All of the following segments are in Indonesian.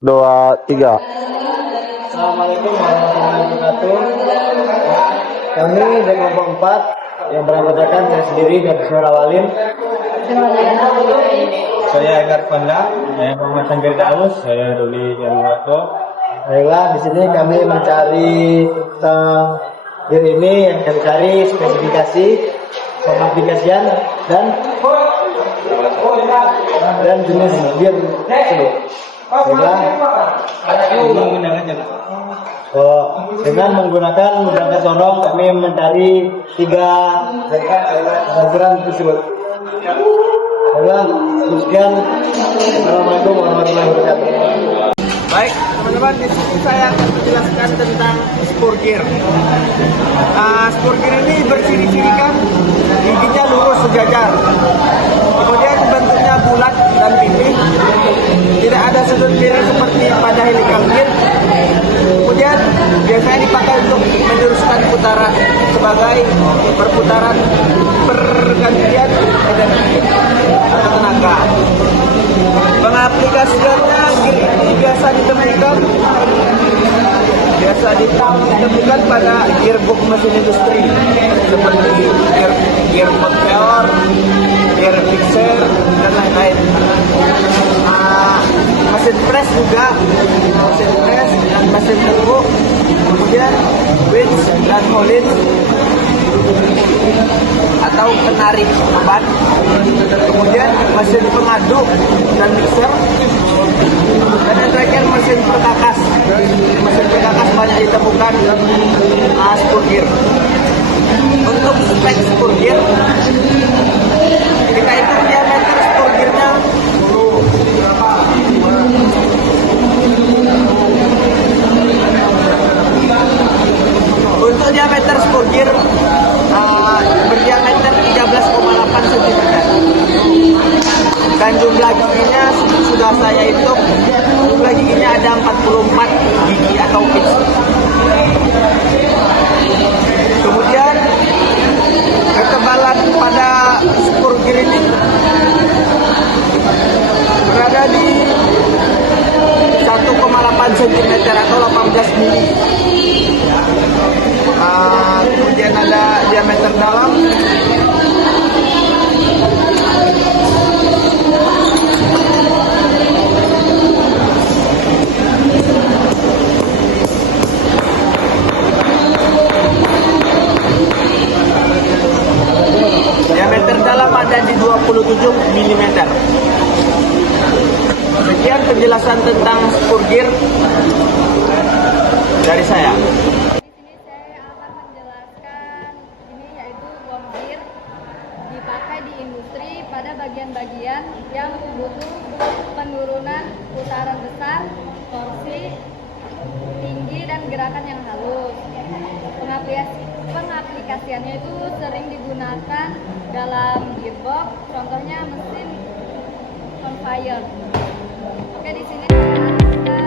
Dua, tiga. Assalamualaikum warahmatullahi wabarakatuh. Kami dari kelompok 4 yang beranggotakan saya sendiri dan Suara Walim. Saya Edgar Panda, saya Muhammad Tangger Daus, saya Ruli Jalwato. Baiklah, di sini kami mencari tentang gear ini yang kami cari spesifikasi, pengaplikasian dan jenis gear tersebut. Baiklah, dengan menggunakan berangkat sorong kami mencari 3 ukuran tersebut. Baiklah, sekian. Assalamualaikum warahmatullahi wabarakatuh. Baik, teman-teman, di sini saya akan menjelaskan tentang spur gear. Spur gear ini berciri-cirikan giginya lurus sejajar, kemudian bentuknya bulat dan pipih, tidak ada sudut kiri seperti pada helical gear. Kemudian biasanya dipakai untuk menjuruskan putaran sebagai perputaran pergantian atau tenaga. Pengaplikasiannya biasa ditemukan pada gearbox mesin industri seperti gear conveyor, gear mixer dan lain-lain. Mesin press juga, mesin press dan mesin turbo, kemudian winch dan holin atau penarik ban, kemudian mesin pengaduk dan mixer, dan yang terakhir mesin perkakas. Mesin perkakas banyak ditemukan spur gear. Untuk spek spur gear, kita hitung diameter spur gearnya. Untuk diameter spur gear berdiameter 13,8 cm dan jumlah giginya sudah saya hitung. Jumlah giginya ada 44 gigi atau pitch. Kemudian ketebalan pada spur gear ini berada di 1,8 cm atau 18 mili. Kemudian ada diameter dalam ada di 27 mm. Sekian penjelasan tentang spur gear dari saya. Dipakai di industri pada bagian-bagian yang butuh penurunan putaran besar, torsi tinggi dan gerakan yang halus. Pengaplikasiannya itu sering digunakan dalam gearbox, contohnya mesin conveyor. Oke, di sini saya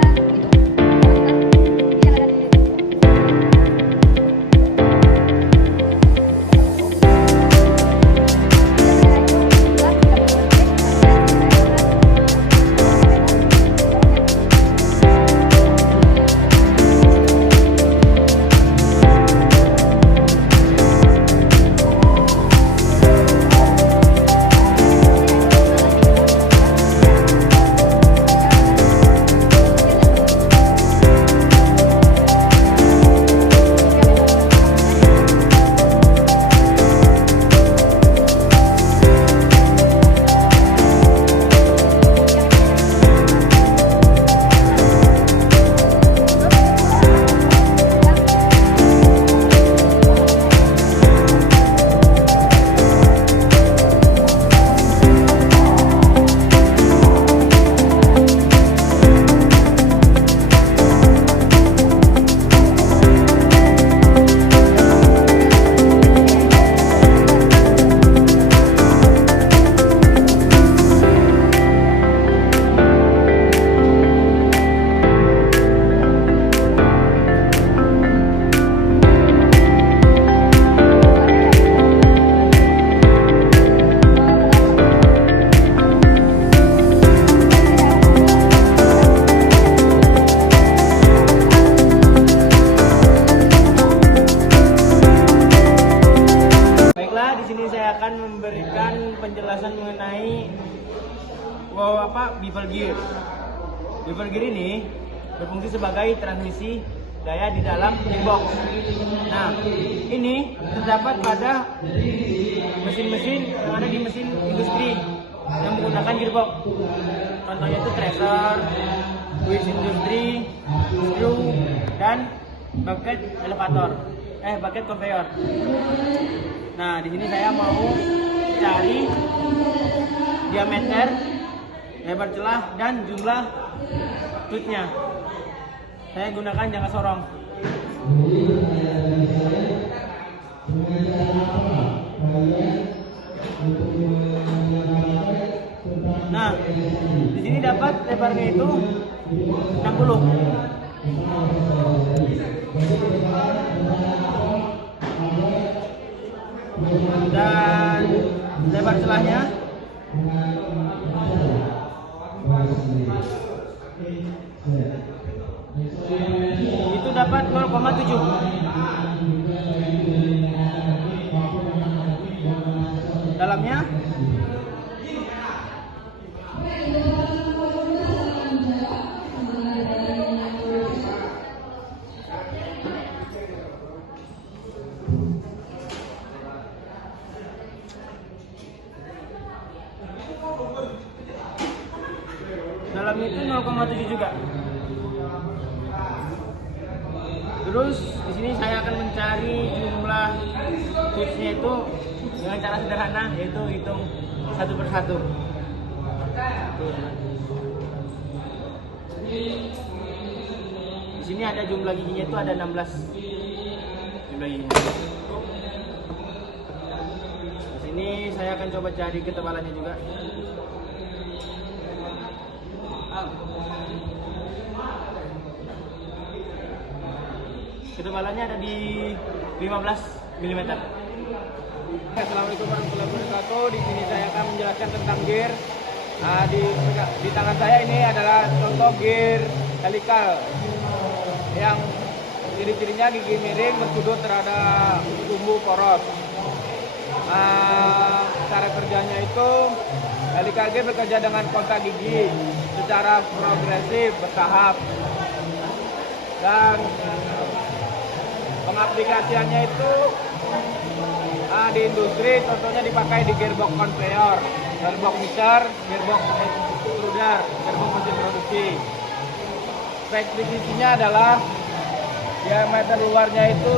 bevel gear. Bevel gear ini berfungsi sebagai transmisi daya di dalam gearbox. Nah, ini terdapat pada mesin-mesin yang ada di mesin industri yang menggunakan gearbox. Contohnya itu tracer, wheels industri, screw, dan bucket elevator, bucket conveyor. Nah, di sini saya mau cari diameter, lebar celah, dan jumlah tutnya. Saya gunakan jangka sorong. Nah, di sini dapat lebarnya itu 60. Dan lebar celahnya itu dapat 0,7. Dalamnya itu 0,7 juga. Terus di sini saya akan mencari jumlah tipsnya itu dengan cara sederhana, yaitu hitung satu persatu. Di sini ada jumlah giginya itu ada 16 jumlah giginya. Di sini saya akan coba cari ketebalannya juga. Ketebalannya ada di 15 mm. Assalamualaikum warahmatullahi wabarakatuh. Di sini saya akan menjelaskan tentang gear. Di tangan saya ini adalah contoh gear helical yang ciri-cirinya gigi miring bersudut terhadap tumbuh poros. Cara kerjanya itu helical gear bekerja dengan kontak gigi secara progresif bertahap, dan pengaplikasiannya itu di industri contohnya dipakai di gearbox conveyor, gearbox mixer, gearbox extruder, gearbox mesin produksi. Spesifikasinya adalah diameter luarnya itu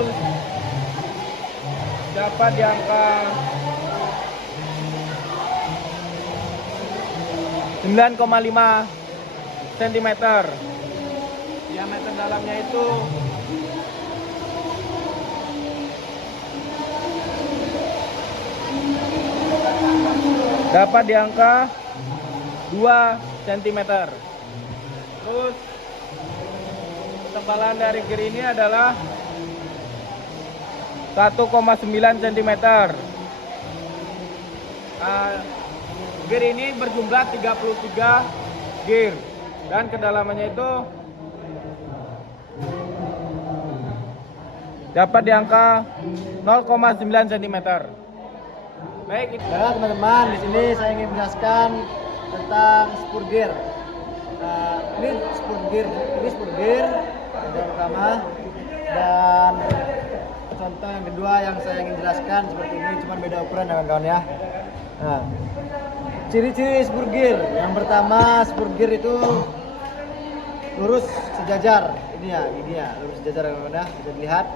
dapat di angka 9,5 cm. Diameter dalamnya itu dapat di angka 2 cm. Terus ketebalan dari gear ini adalah 1,9 cm. Gear ini berjumlah 33 gear dan kedalamannya itu dapat di angka 0,9 cm. Baik, ya teman-teman, di sini saya ingin menjelaskan tentang spur gear. Ini spur gear yang pertama, dan contoh yang kedua yang saya ingin jelaskan seperti ini, cuma beda ukuran kawan-kawan ya. Nah, ciri-ciri spur gear. Yang pertama, spur gear itu lurus sejajar. Ini ya, lurus sejajar kawan-kawan ya, bisa dilihat.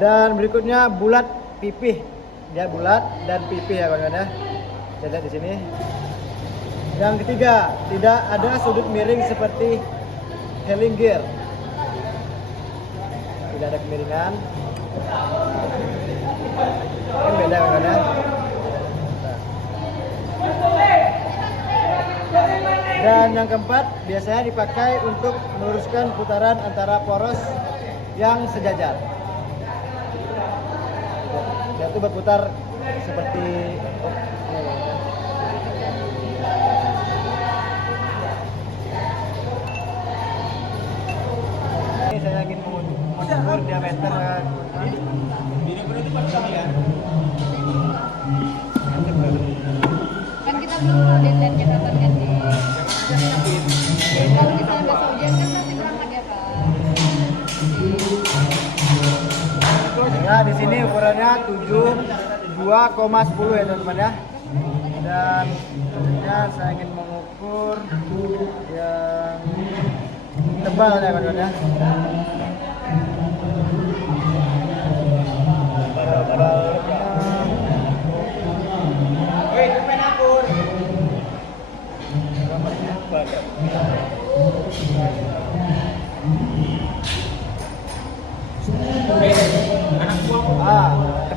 Dan berikutnya bulat pipih. Dia bulat dan pipih ya kawan-kawan ya. Kita lihat di sini. Yang ketiga, tidak ada sudut miring seperti helling gear. Tidak ada kemiringan. Ini beda kawan-kawan ya. Dan yang keempat, biasanya dipakai untuk meluruskan putaran antara poros yang sejajar. Itu berputar seperti ini. Saya ingin mengukur diameter kan kita belum update kapan ganti. Nah, di sini ukurannya 72,10 ya teman-teman ya. Dan selanjutnya saya ingin mengukur yang tebal ya teman-teman ya.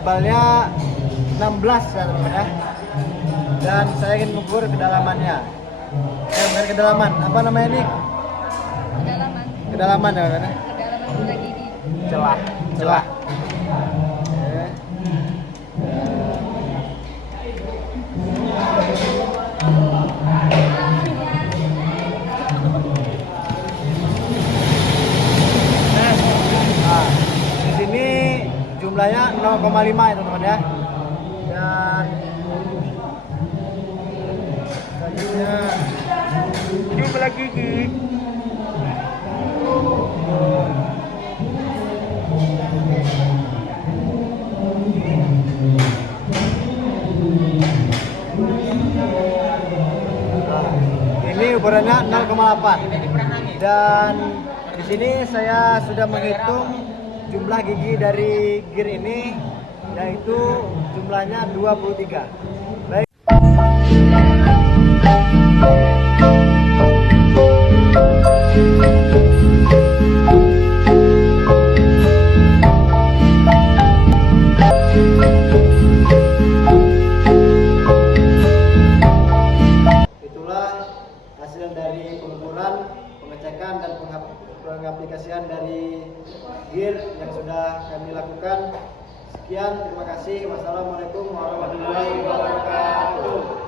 Tebalnya 16 ya teman-teman ya. Dan saya ingin mengukur kedalamannya. Bukan kedalaman, apa namanya ini? Kedalaman. Kedalaman ya teman-teman ya. Kedalaman gula gigi. Celah. Oke. Nah, di sini jumlahnya 0,5 ya teman-teman ya. Dan selanjutnya jumlah gigi. Ini ukurannya 0,8. Dan di sini saya sudah menghitung jumlah gigi dari gear ini, yaitu jumlahnya 23. Baik. Itulah hasil dari pengukuran, pengecekan dan pengaplikasian dari gear yang sudah kami lakukan. Sekian, terima kasih. Wassalamualaikum warahmatullahi wabarakatuh.